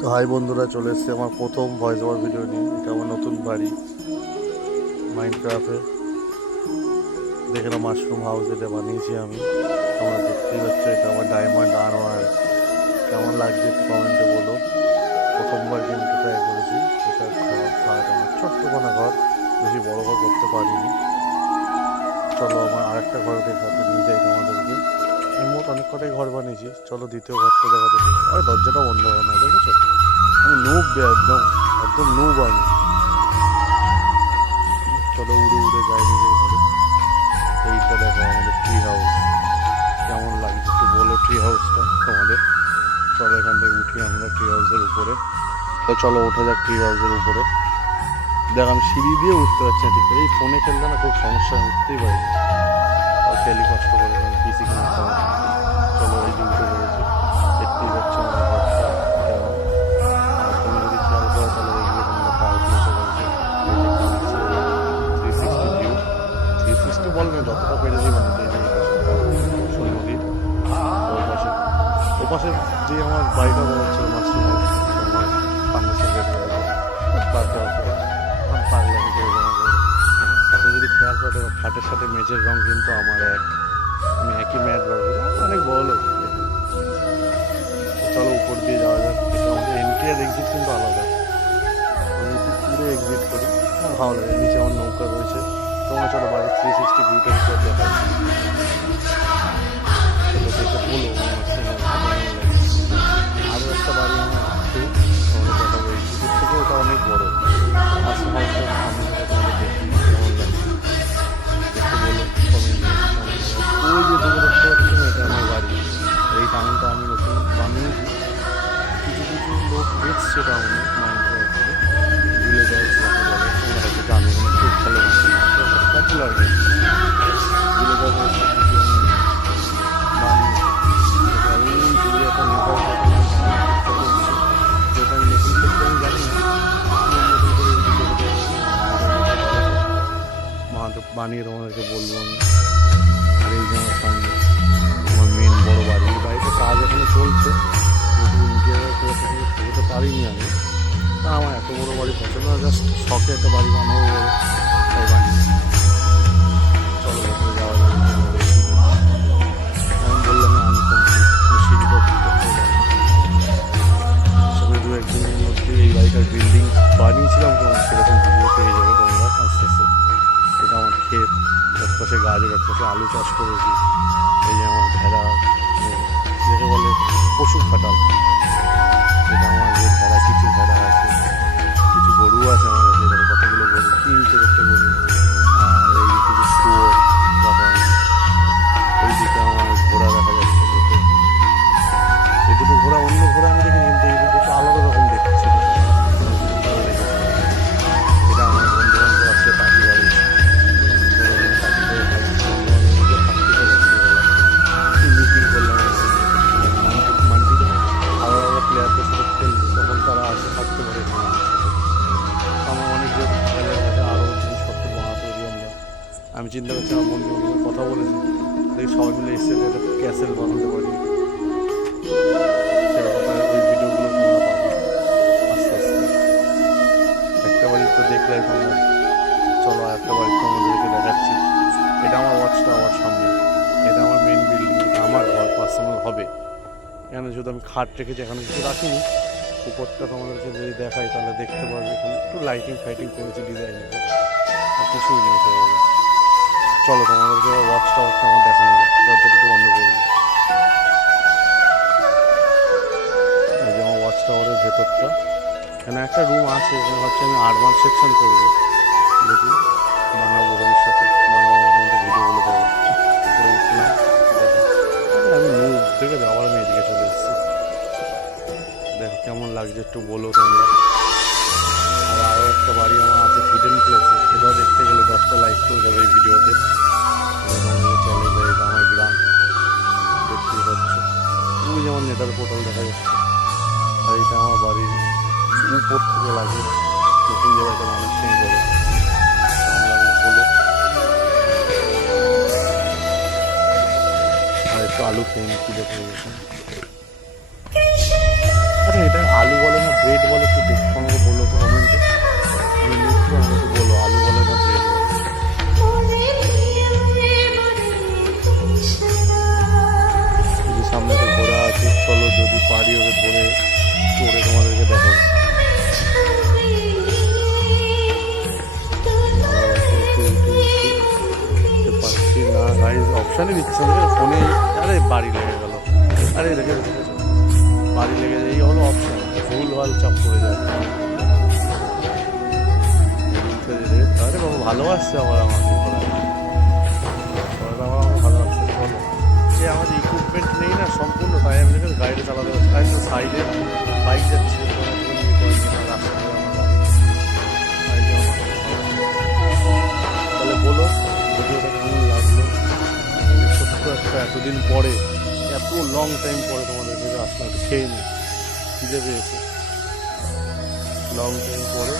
তো হাই বন্ধুরা, চলে এসছে আমার প্রথম ভয়েস ওভার ভিডিও নিয়ে। এটা আমার নতুন বাড়ি মাইনক্রাফটে। দেখে না, মাশরুম হাউস এটা বানিয়েছি আমি। তোমরা দেখতেই পাচ্ছ, এটা আমার ডায়মন্ড আর্মার। কেমন লাগছে একটু কমেন্টে বলো। প্রথমবার কিন্তু ট্রাই করেছি। এটা ঘর খাট, আমার ছোট্টখানা ঘর, বেশি বড় ঘর করতে পারিনি। চলো আমার আরেকটা ঘর দেখাতে নিয়ে যাই তোমাদেরকে। আমি মোট অনেক কটাই ঘর বানিয়েছি, চলো দ্বিতীয় ঘরটা দেখাতে। আরে দরজাটা বন্ধ হয় না, দেখেছো? আমি নুব একদম, একদম নুব আমি। চলো উড়ে উড়ে যাই নিজের ঘরে। এইটা দেখো আমাদের ট্রি হাউস। কেমন লাগছে একটু বলো ট্রি হাউসটা তোমাদের। চলো এখান থেকে উঠি আমরা ট্রি হাউসের উপরে। তো চলো ওঠা যাক ট্রি হাউসের উপরে। দেখ আমি সিঁড়ি দিয়ে উঠতে পারছি না ঠিক করে। এই ফোনে খেললে না খুব সমস্যা, উঠতেই পারি না। আর খেলি কষ্ট করে, কারণ পিসি কেনার সমস্যা। চলো এই যে উঠে পড়েছি, দেখতেই পাচ্ছ আমার ঘরটা কেমন। আর তুমি যদি খেয়াল করো তাহলে দেখবে তোমাদের পার্ক এসে পড়েছে। এই যে কাছে 360 ভিউ, 360 বল না, যতটা পেরেছি বানাতে। এই যে নদীর ওর পাশে, ও পাশে দিয়ে আমার বাড়িটা বেরোচ্ছিল মাছরুম হাউস। আমার ফার্মেসির গেট বাদ দেওয়ার পরে আমার পাগলামি করে জমা করে। আপনি যদি খেয়াল করে দেখো, খাটের সাথে মেঝের রং কিন্তু আমার এক। আমি একই ম্যাট ব্যবহার করি, অনেক বড় লোক। চলো উপর দিয়ে যাওয়া যাক। এটা আমাদের এন্ট্রি আর এক্সিট কিন্তু আলাদা। আমি একটু পুরো এক্সিট করি, আমার ভালো লাগে। নিচে আমার নৌকা রয়েছে। তোমরা চলো বাড়ির 360 ভিউটা একটু দেখাচ্ছি। চলো দেখে বলো আমার সঙ্গে কেমন লাগে। আরও একটা বাড়ি আমার আছে, তোমাদের দেখাবো। এই দূর থেকে ওটা অনেক বড়। মাশরুম হাউসের সামনে থেকে তোমাদের দেখি কেমন লাগে। দেখতে বলো কমেন্টে। ওই যে দূরে দেখতে পাচ্ছি না, এটা আমার বাড়ি। এই টাউনটা আমি নতুন বানিয়েছি। কিছু কিছু লোক দেখছে টাউনে মাইনক্রাফটে, ভিলেজার্স যাকে বলে, তোমরা হয়তো জানো না, খুব ভালো পপুলার গেম ভিলেজার্স। কিছু আমি বানিয়েছি। ওই দূরে একটা নেটওয়ার্ক যেটা আমি নতুন করতে আমি জানি না, নতুন করে মাহাতো বানিয়ে তোমাদেরকে বলবো আমি। আর এই যে আমার সামনে আমার মেন বড় বাড়ি। এই বাড়িতে কাজ এখানে চলছে, কিন্তু ইন্টেরিয়র করে করতে পারিনি আমি। তা আমার এত বড় বাড়ি পছন্দ না, জাস্ট শখে একটা বাড়ি বানাবো বলে তাই বানিয়ে। চলো ভেতরে যাওয়া যাবে। আমি বললাম আমি কমপ্লিট, সিঁড়িটা ঠিক করতে পারি। সবাই দু একদিনের মধ্যে এই বাড়িটার বিল্ডিং বানিয়েছিলাম, কেমন সেরকম ভিডিও পেয়ে যাবে তোমরা আস্তে আস্তে। এটা আমার ক্ষেত, এক পাশে গাজর, এক পাশে আলু চাষ করেছি। এই যে আমার ভেড়া, যেটা বলে পশু খাটাল। এটা আমার যে ভেড়া, কিছু ভেড়া আছে, কিছু গরু আছে আমার কাছে। এরকম কতগুলো গরু, 3 থেকে 4 গরু। আর এই যে কিছু শুয়োর রাখা। ওই দিকে আমার ঘোড়া দেখা যাচ্ছে দুটো। এই দুটো ঘোড়া অন্য ঘোড়া আমি দেখি, কিন্তু এই দুটো একটু আলাদা রকম দেখতে ছিল। ভালো লেগেছে। এটা আমার বন্ধু বান্ধব আসছে পাখি বাড়ি, পাখি করে মিটিং করলাম। মান্টিতে আলাদা আলাদা প্লেয়ারদের সাথে খেলবে, তখন তারা আসে থাকতে পারে এখানে আমার সাথে। আমার অনেক যেহেতু খেলার কাছে আরও জিনিসপত্র বানাতে পারি আমরা। আমি চিন্তা করছি, আমার বন্ধু বান্ধবের কথা বলেছি, দেখি সবাই মিলে এসে একটা ক্যাসেল বানাতে পারি। সেরকম ওই ভিডিওগুলো তোমরা পাবো আস্তে আস্তে। একটা বাড়ি তো দেখলাই তোমরা, চলো আর একটা বাড়ি তোমাদেরকে দেখাচ্ছি। এটা আমার ওয়াচ টাওয়ার সামনে। এটা আমার মেন বিল্ডিং, এটা আমার ঘর পার্সোনাল হবে। এখানে শুধু আমি খাট রেখেছি, এখানে কিছু রাখিনি। উপরটা তোমাদেরকে যদি দেখাই তাহলে দেখতে পারবে, এখানে একটু লাইটিং ফাইটিং করেছি ডিজাইন, আর কিছুই নেই সেভাবে। চলো তোমাদেরকে ওয়াচ টাওয়ারটা আমার দেখানো যায়। দরজাটা একটু বন্ধ করবো। এই যে আমার ওয়াচ টাওয়ারের ভেতরটা, এখানে একটা রুম আছে। এখানে ভাবছি আমি আরবান সেকশন করবো, দেখি বানাবো ভবিষ্যতে, বানাবো তোমাদের ভিডিওগুলো দেবো। করে উঠলাম, আমি মুখ থেকে যাওয়ার আমি এদিকে চলে এসেছি। দেখো কেমন লাগছে একটু বলো তোমরা। আর আরও একটা বাড়ি আমার আছে হিডেন প্লেসে, এটাও দেখতে গেলে 10টা লাইক করে দেবে এই ভিডিওতে। চলে যায়, এটা আমার গ্রাম, দেখতেই পাচ্ছ। ওই যেমন নেটার পোর্টাল দেখা যাচ্ছে। আর এটা আমার বাড়ির উপর থেকে লাগে, নতুন জায়গাটা অনেকটাই বড়। কেমন লাগলো বলো। আর একটু আলু খেয়ে নিচ্ছি, দেখে গেছে। আচ্ছা, এটা আলু বলে না চড়ে তোমাদেরকে দেখাবো। পাচ্ছি না গাইজ, অপশানই দিচ্ছে না ফোনে। আরে বাড়ি লেগে গেল, আরে দেখে দেখেছো বাড়ি লেগে যায়, এই হলো অপশান, ভুলভাল চাপ পড়ে যায়। আরে বাবা ভালোবাসছে আবার আমাকে, আমাকে ভালোবাসছে বলো। যে আমাদের ইকুইপমেন্ট নেই না সম্পূর্ণ, তাই আমি দেখে গাড়িটা চালাতে পারছি। আর তো সাইডে বাইক যাচ্ছে, তাহলে বলো ভিডিওটা কেমন লাগলো। ছোট্ট একটা এতদিন পরে, এত লং টাইম পরে তোমাদের কাছে আসলাম, একটু খেয়ে নিই, খিদে পেয়েছে। লং টাইম পরে